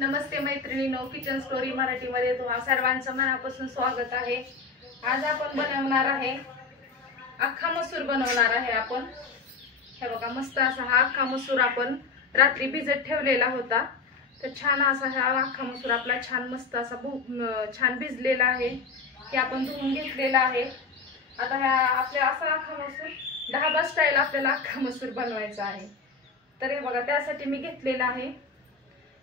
नमस्ते मैत्रिणींनो, kitchen story मराठीमध्ये तुम्हा सर्वांचं मनापासून स्वागत आहे। आज आपण बनवणार आहे अख्खा मसूर बनवणार आहे आपण। हे बघा, मस्त असा हा अख्खा मसूर आपण रात्री भिजत ठेवलेला होता। तर छान असा हा अख्खा मसूर आपला छान मस्त असा छान भिजलेला आहे। हे आपण धुवून घेतलेला आहे। आता हा आपल्या असा अख्खा मसूर ढाबा स्टाईल आपल्याला अख्खा मसूर बनवायचा आहे। तर हे बघा, त्यासाठी मी घेतलेला आहे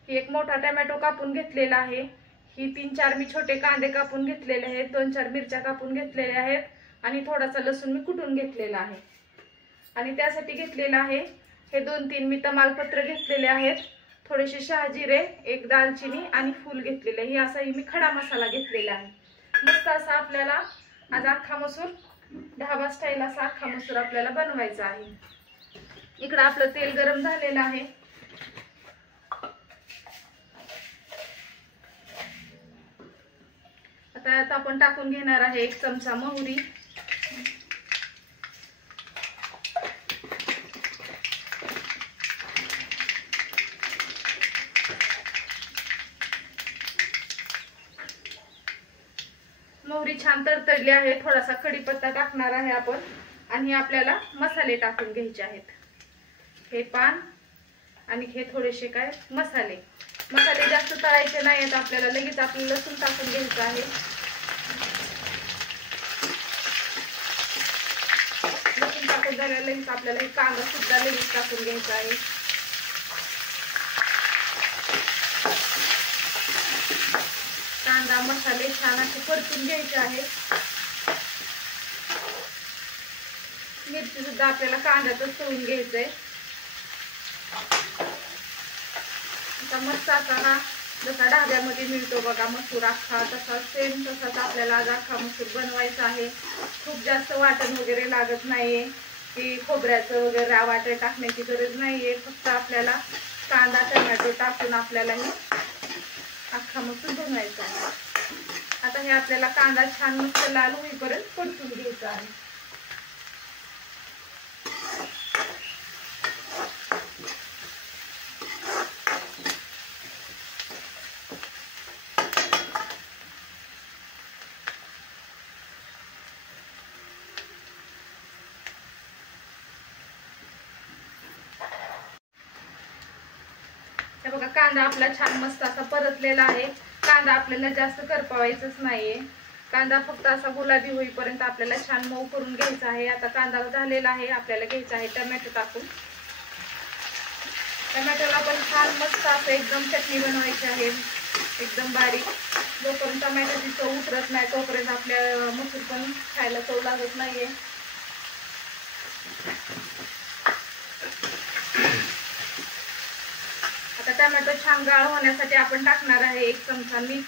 एक मोठा टोमॅटो कापून घेतलेला आहे। ही 3-4 मी छोटे कांदे कापून घेतलेले आहेत, 2-4 मिरच्या कापून घेतलेल्या आहेत आणि थोडासा लसूण मी कुटून घेतलेला आहे। आणि त्यासाठी घेतलेला आहे हे 2-3 मी तमालपत्र घेतलेले आहेत, थोडेसे शहाजिरे, एक दालचिनी आणि फूल घेतलेले। हे असाही मी खडा मसाला घेतलेला आहे। मस्त असा आपल्याला आज अख्खा मसूर ढाबा स्टाईल असा अख्खा मसूर आपल्याला बनवायचा आहे। इकडे आपलं तेल गरम झालेलं आहे। आता आपण टाकून घेणार आहे 1 चमचा मोहरी, मोहरी छान तडतडली आहे। थोडासा कढीपत्ता टाकणार आहे आपण आणि आपल्याला मसाले टाकून घ्यायचे आहेत। हे पान आणि हे थोडेसे काय मसाले जास्त तळायचे नाहीत आपल्याला। लगेच आपल्याला लसूण टाकून घ्यायचं आहे। लसूण टाकून झाल्यावर लगेच आपल्याला हे कांदा सुद्धा लगेच टाकून घ्यायचा आहे। कांदा मसाले छान असे परतून घ्यायचे आहे। मिरची सुद्धा आपल्याला कांद्यातच तळून घ्यायचंय। आता मस्त असा हा जसा ढाब्यामध्ये मिळतो बघा मसूर अख्खा, तसा सेम तसाच आपल्याला आज अख्खा मसूर बनवायचा आहे। खूप जास्त वाटण वगैरे लागत नाहीये, की खोबऱ्याचं वगैरे वाटण टाकण्याची गरज नाहीये। फक्त आपल्याला कांदा टोमॅटो टाकून आपल्याला हे अख्खा मसूर बनवायचा आहे। आता हे आपल्याला कांदा छान मस्त लाल होईपर्यंत परतून घ्यायचा आहे। हे बघा, कांदा आपला छान मस्त असा परतलेला आहे। कांदा आपल्याला जास्त करपवायचाच नाहीये, कांदा फक्त असा गुलाबी होईपर्यंत आपल्याला छान मऊ करून घ्यायचा आहे। आता कांदा झालेला आहे, आपल्याला घ्यायचा आहे टोमॅटो टाकून। टोमॅटोला पण छान मस्त असं एकदम चटणी बनवायची आहे, एकदम बारीक। जोपर्यंत टोमॅटोची चव उतरत नाही तोपर्यंत आपल्या मसूर पण खायला चव लागत नाहीये। आता टोमॅटो छान गाळ होण्यासाठी आपण टाकणार आहे 1 चमचा मीठ।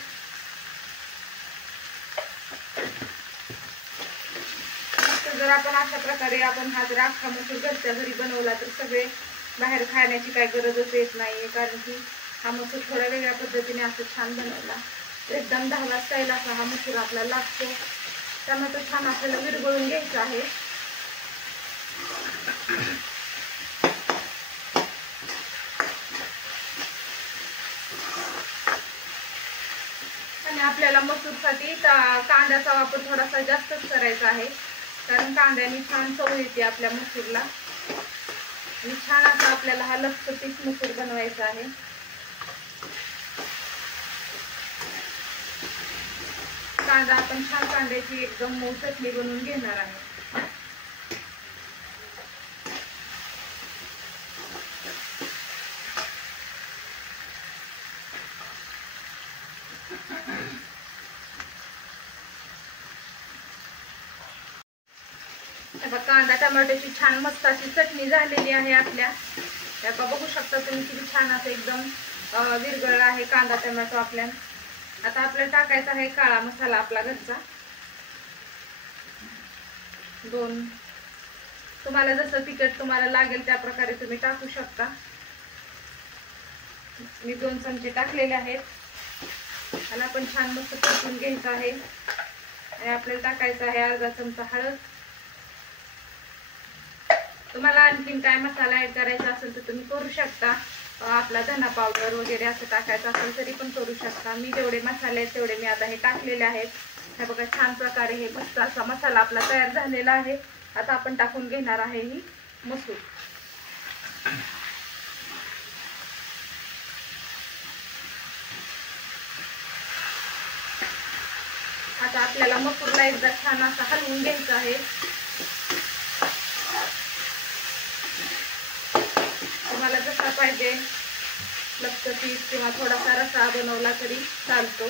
जर आपण अशा प्रकारे आपण हा जर अख्खा मसूर घरच्या घरी बनवला तर सगळे बाहेर खाण्याची काही गरजच येत नाहीये, कारण की हा मसूर थोड्या वेगळ्या पद्धतीने असं छान बनवला एकदम ढाबा स्टाईल असा हा मसूर आपल्याला लागतो। टोमॅटो छान आपल्याला विरघळून घ्यायचा आहे। आणि आपल्याला मसूरसाठी कांद्याचा वापर थोडासा जास्तच करायचा आहे, कारण कांद्याने छान चव येते आपल्या मसूरला। आणि छान असा आपल्याला हा लसपीस मसूर बनवायचा आहे। कांदा आपण छान कांद्याची एकदम मऊ चटणी बनवून घेणार आहे। कांदा टोमॅटोची छान मस्त अशी चटणी झालेली आहे आपल्या। आता बघू शकता तुम्ही किती छान असं एकदम विरघळला आहे कांदा टोमॅटो आपल्या। आता आपल्याला टाकायचा आहे काळा मसाला आपला घरचा 2। तुम्हाला जसं तिखट तुम्हाला लागेल त्या प्रकारे तुम्ही टाकू शकता। मी 2 चमचे टाकलेले आहेत आणि आपण छान मस्त परतून घ्यायचं आहे। आणि आपल्याला टाकायचं आहे अर्धा चमचा हळद। तुम्हाला आणखीन काय मसाला ऍड करायचा असेल तर तुम्ही करू शकता। आपला धना पावडर वगैरे असं टाकायचं असेल तरी पण करू शकता. मी जेवढे मसाले आहेत तेवढे मी आता हे टाकलेले आहेत. हे बघा छान प्रकारे हे मस्त असा मसाला आपला तयार झालेला आहे. आता आपण टाकून घेणार आहे ही मसूर. आता आपल्याला मसूरला एकदा छान असा हलवून घ्यायचा आहे. तुम्हाला जसा पाहिजे लपसपीत किंवा थोडासा रसा बनवला तरी चालतो.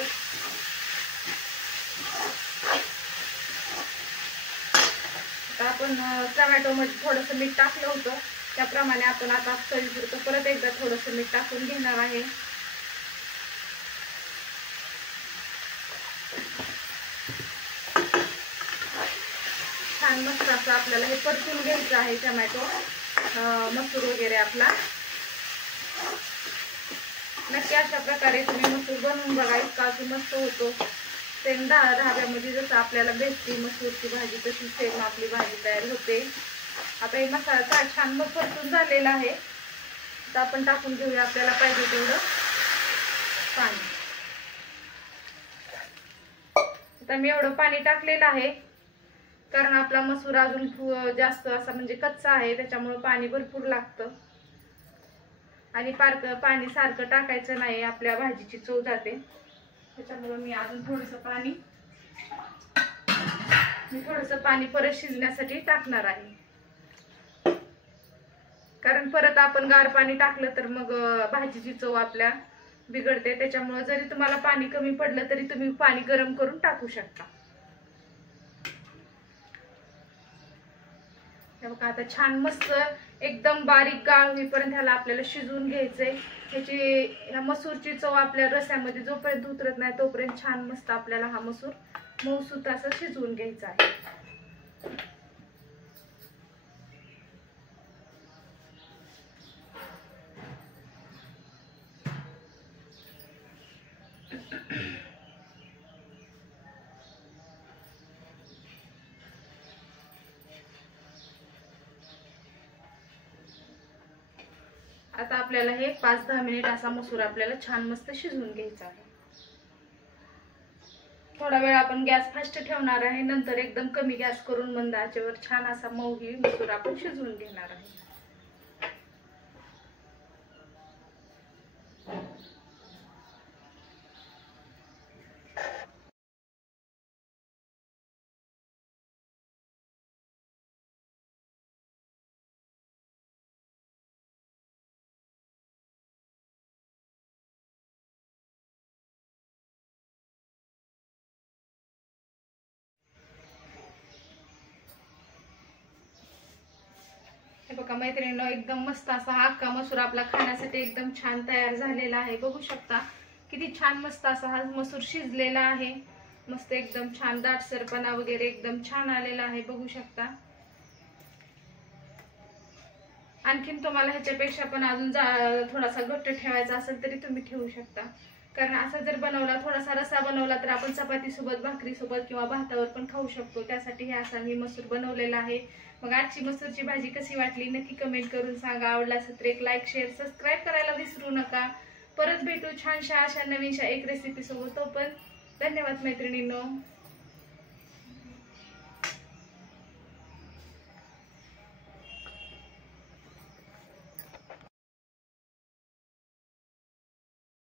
आता आपण टोमॅटो मध्ये थोडंसं मीठ टाकलं होतं त्याप्रमाणे आपण आता चवीपुरतं परत एकदा थोडंसं मीठ टाकून घेणार आहे. छान मस्त असं आपल्याला हे परतून घ्यायचं आहे टोमॅटो मसूर वगैरे आपला. नक्की अशा प्रकारे तुम्ही मसूर बनवून बघा, इतका मस्त होतो. सेम धाब्यामध्ये जसं आपल्याला भेटते मसूरची भाजी तशी सेम आपली भाजी तयार होते. आता हे मसाला छान मग परतून झालेला आहे. आता आपण टाकून घेऊया आपल्याला पाहिजे तेवढं पाणी. आता मी एवढं पाणी टाकलेलं आहे कारण आपला मसूर अजून जास्त असा म्हणजे कच्चा आहे, त्याच्यामुळे पाणी भरपूर लागतं. आणि पाणी सारखं टाकायचं नाही, आपल्या भाजीची चव जाते. त्याच्यामुळे मी अजून थोडंसं पाणी परत शिजण्यासाठी टाकणार आहे. कारण परत आपण गार पाणी टाकलं तर मग भाजीची चव आपल्या बिघडते. त्याच्यामुळे जरी तुम्हाला पाणी कमी पडलं तरी तुम्ही पाणी गरम करून टाकू शकता. बघा आता छान मस्त एकदम बारीक गाळ होईपर्यंत ह्याला आपल्याला शिजवून घ्यायचंय. ह्या मसूरची चव आपल्या रस्यामध्ये जोपर्यंत उतरत नाही तोपर्यंत छान मस्त आपल्याला हा मसूर मऊसूत असं शिजवून घ्यायचा आहे. आता आपल्याला हे 5-10 मिनिट असा मसूर आपल्याला छान मस्त शिजवून घ्यायचा आहे. थोडा वेळ आपण गॅस फास्ट ठेवणार आहे, नंतर एकदम कमी गॅस करून मंद आचेवर छान असा मऊ ही मसूर आपण शिजवून घेणार आहे. हे बघा मैत्रिणींनो, एकदम मस्त असा हा अख्खा मसूर आपला खाण्यासाठी एकदम छान तयार झालेला आहे. बघू शकता किती छान मस्त असा हा मसूर शिजलेला आहे. मस्त एकदम छान दाटसरपणा वगैरे एकदम छान आलेला आहे. बघू शकता. आणखीन तुम्हाला ह्याच्यापेक्षा पण अजून थोडासा घट्ट ठेवायचा असेल तरी तुम्ही ठेवू शकता. कारण असा जर बनवला थोडासा रसा बनवला तर आपण चपाती सोबत भाकरी सोबत किंवा भातावर पण खाऊ शकतो. त्यासाठी हे असा मी मसूर बनवलेला आहे. मग आजची मसूरची भाजी कशी वाटली नक्की कमेंट करून सांगा. आवडला असेल तर एक लाईक शेअर सबस्क्राईब करायला विसरू नका. परत भेटू छानशा अशा नवीनशा एक रेसिपी सोबत. तो पण धन्यवाद मैत्रिणींनो.